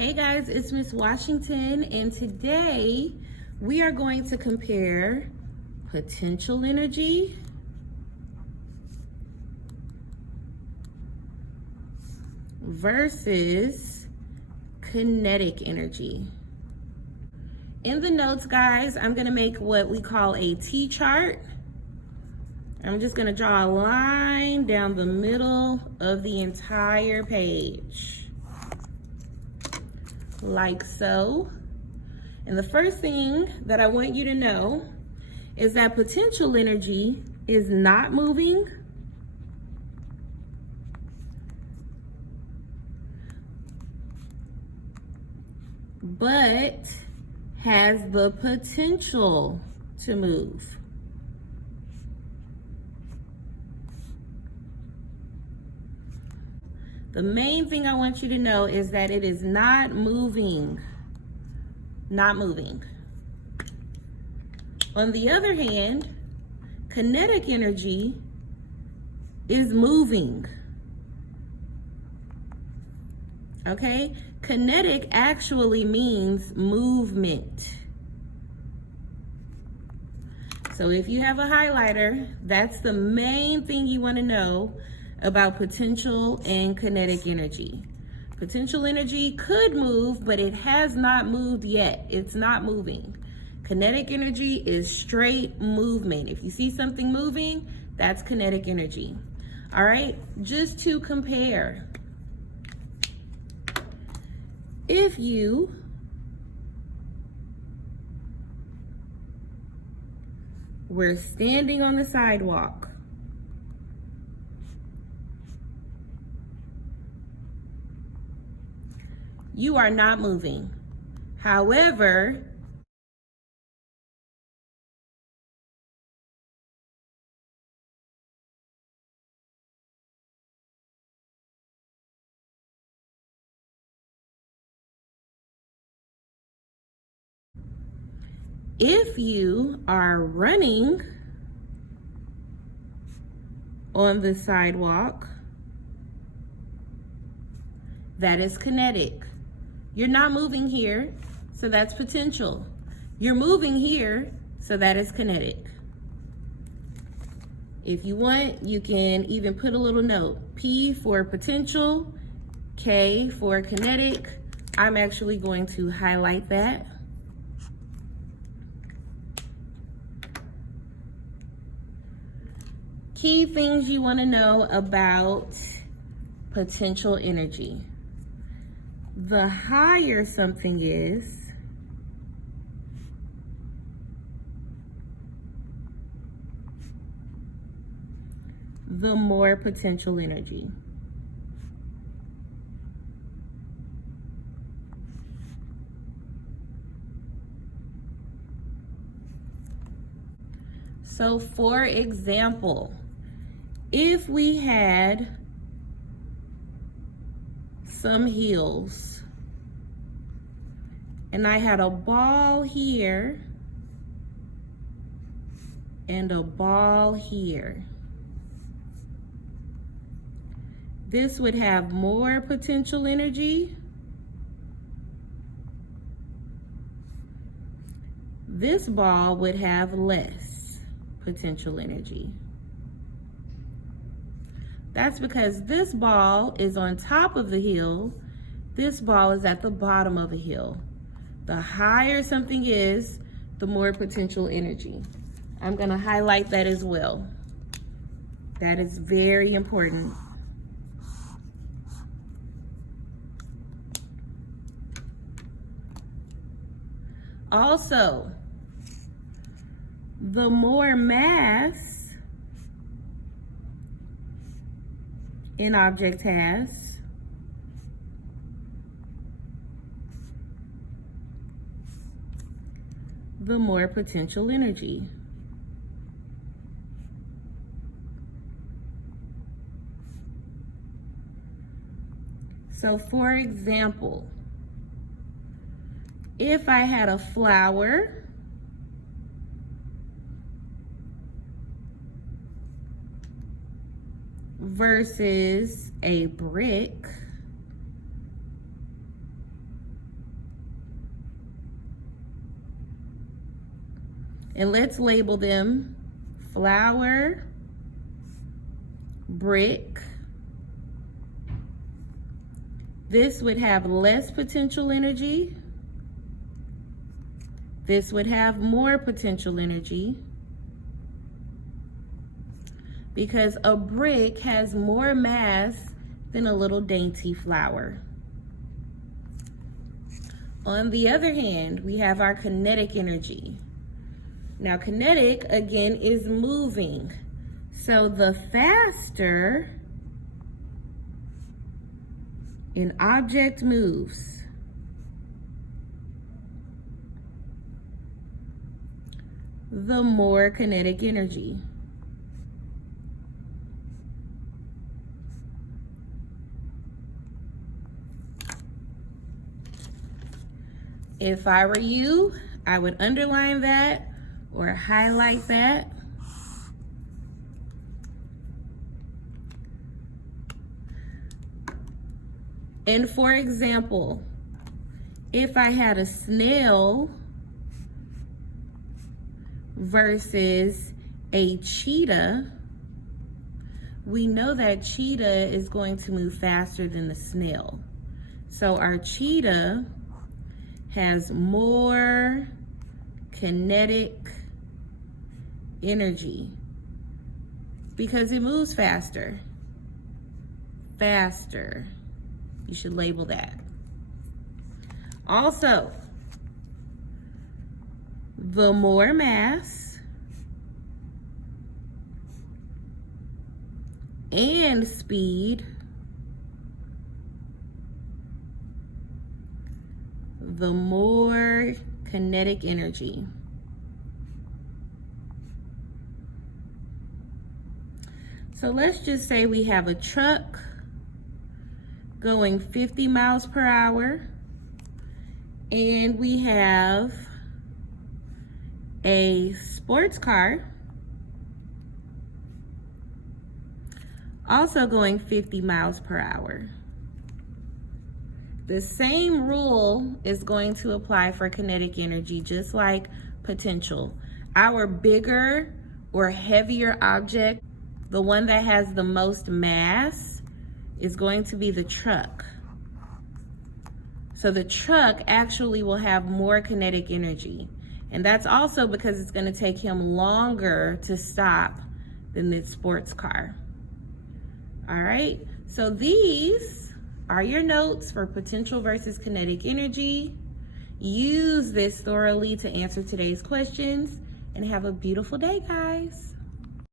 Hey guys, it's Miss Washington, and today we are going to compare potential energy versus kinetic energy. In the notes, guys, I'm going to make what we call a T-chart. I'm just going to draw a line down the middle of the entire page, like so. And the first thing that I want you to know is that potential energy is not moving, but has the potential to move. The main thing I want you to know is that it is not moving. Not moving. On the other hand, kinetic energy is moving. Okay? Kinetic actually means movement. So if you have a highlighter, that's the main thing you want to know about potential and kinetic energy. Potential energy could move, but it has not moved yet. It's not moving. Kinetic energy is straight movement. If you see something moving, that's kinetic energy. All right, just to compare, if you were standing on the sidewalk you are not moving. However, if you are running on the sidewalk, that is kinetic. You're not moving here, so that's potential. You're moving here, so that is kinetic. If you want, you can even put a little note. P for potential, K for kinetic. I'm actually going to highlight that. Key things you want to know about potential energy. The higher something is, the more potential energy. So for example, if we had some hills and I had a ball here and a ball here, this would have more potential energy. This ball would have less potential energy. That's because this ball is on top of the hill. This ball is at the bottom of a hill. The higher something is, the more potential energy. I'm going to highlight that as well. That is very important. Also, the more mass an object has, the more potential energy. So for example, if I had a flower versus a brick, And let's label them flower, brick. This would have less potential energy. This would have more potential energy, because a brick has more mass than a little dainty flower. On the other hand, we have our kinetic energy. Now, kinetic, again, is moving. So the faster an object moves, the more kinetic energy. If I were you, I would underline that or highlight that. And for example, if I had a snail versus a cheetah, we know that cheetah is going to move faster than the snail. So our cheetah has more kinetic energy because it moves faster. Faster. You should label that. Also, the more mass and speed, the more kinetic energy. So let's just say we have a truck going 50 miles per hour, and we have a sports car also going 50 miles per hour. The same rule is going to apply for kinetic energy, just like potential. Our bigger or heavier object, the one that has the most mass, is going to be the truck. So the truck actually will have more kinetic energy. And that's also because it's going to take him longer to stop than the sports car. All right, so these are your notes for potential versus kinetic energy. Use this thoroughly to answer today's questions, and have a beautiful day, guys.